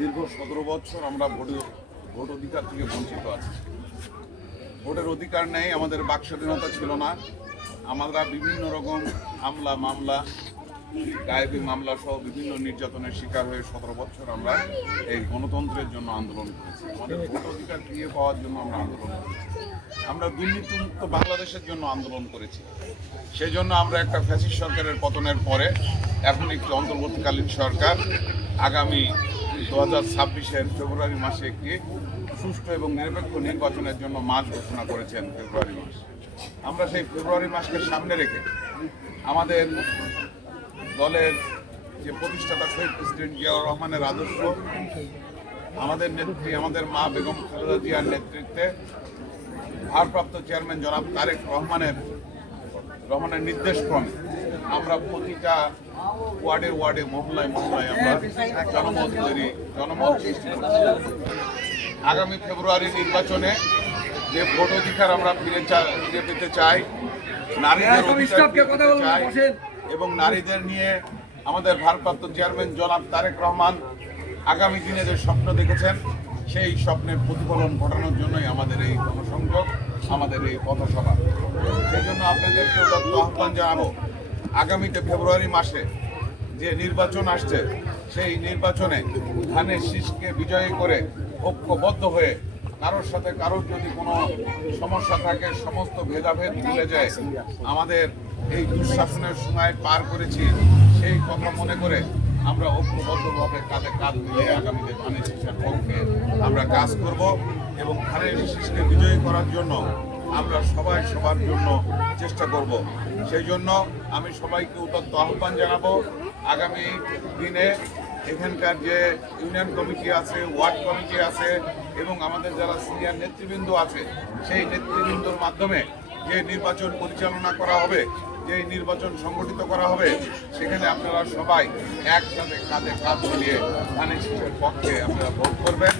দীর্ঘ সতেরো বছর আমরা ভোট ভোট অধিকার থেকে বঞ্চিত আছি। ভোটের অধিকার নেই, আমাদের বাক স্বাধীনতা ছিল না। আমরা বিভিন্ন রকম হামলা, মামলা, গায়েবী মামলা সহ বিভিন্ন নির্যাতনের শিকার হয়ে সতেরো বছর আমরা এই গণতন্ত্রের জন্য আন্দোলন করেছি। আমাদের ভোট অধিকার ফিরিয়ে পাওয়ার জন্য আমরা আন্দোলন করেছি। আমরা দুর্নীতিমুক্ত বাংলাদেশের জন্য আন্দোলন করেছি। সেই জন্য আমরা একটা ফ্যাসিস্ট সরকারের পতনের পরে এখন একটি অন্তর্বর্তীকালীন সরকার আগামী দু হাজার ছাব্বিশের ফেব্রুয়ারি মাসে একটি সুষ্ঠু এবং নিরপেক্ষ নির্বাচনের জন্য মাস ঘোষণা করেছেন ফেব্রুয়ারি মাস। আমরা সেই ফেব্রুয়ারি মাসকে সামনে রেখে আমাদের দলের যে প্রতিষ্ঠাতা শহীদ প্রেসিডেন্ট জিয়াউর রহমানের আদর্শ, আমাদের নেত্রী, আমাদের মা বেগম খালেদা জিয়ার নেতৃত্বে ভারপ্রাপ্ত চেয়ারম্যান জনাব তারেক রহমানের রহমানের নির্দেশ ক্রমে আমরা প্রতিটা ওয়ার্ডে ওয়ার্ডে মহল্লায় মহল্লায় আমরা জনমত তৈরি জনমত সৃষ্টি করছি। আগামী ফেব্রুয়ারি নির্বাচনে যে ভোট অধিকার আমরা ফিরে ফিরে পেতে চাই নারীদের চাই এবং নারীদের নিয়ে আমাদের ভারপ্রাপ্ত চেয়ারম্যান জনাব তারেক রহমান আগামী দিনে যে স্বপ্ন দেখেছেন সেই স্বপ্নের প্রতিফলন ঘটানোর জন্যই আমাদের এই গণসংযোগ আমাদের এই পথসভা। সেই জন্য আপনাদেরকে আহ্বান জানাব আগামীতে ফেব্রুয়ারি মাসে যে নির্বাচন আসছে, সেই নির্বাচনে ধানের শীষকে বিজয়ী করে ঐক্যবদ্ধ হয়ে কারোর সাথে কারোর যদি কোনো সমস্যা থাকে, সমস্ত ভেদাভেদ ভুলে যায়। আমাদের এই দুঃশাসনের সময় পার করেছি, সেই কথা মনে করে আমরা ঐক্যবদ্ধভাবে কাঁধে কাঁধ মিলিয়ে আগামীতে ধানের শীষের পক্ষে আমরা কাজ করব এবং ধানের শীষকে বিজয়ী করার জন্য আমরা সবাই সবার জন্য চেষ্টা করব। সেই জন্য আমি সবাইকে উদ্যত্ত আহ্বান জানাব। আগামী দিনে এখানকার যে ইউনিয়ন কমিটি আছে, ওয়ার্ড কমিটি আছে এবং আমাদের যারা সিনিয়র নেতৃবৃন্দ আছে, সেই নেতৃবৃন্দর মাধ্যমে যে নির্বাচন পরিচালনা করা হবে, যে নির্বাচন সংগঠিত করা হবে, সেখানে আপনারা সবাই একসাথে কাঁধে কাঁধ মিলিয়ে ধানের শীষের পক্ষে আপনারা ভোট করবেন।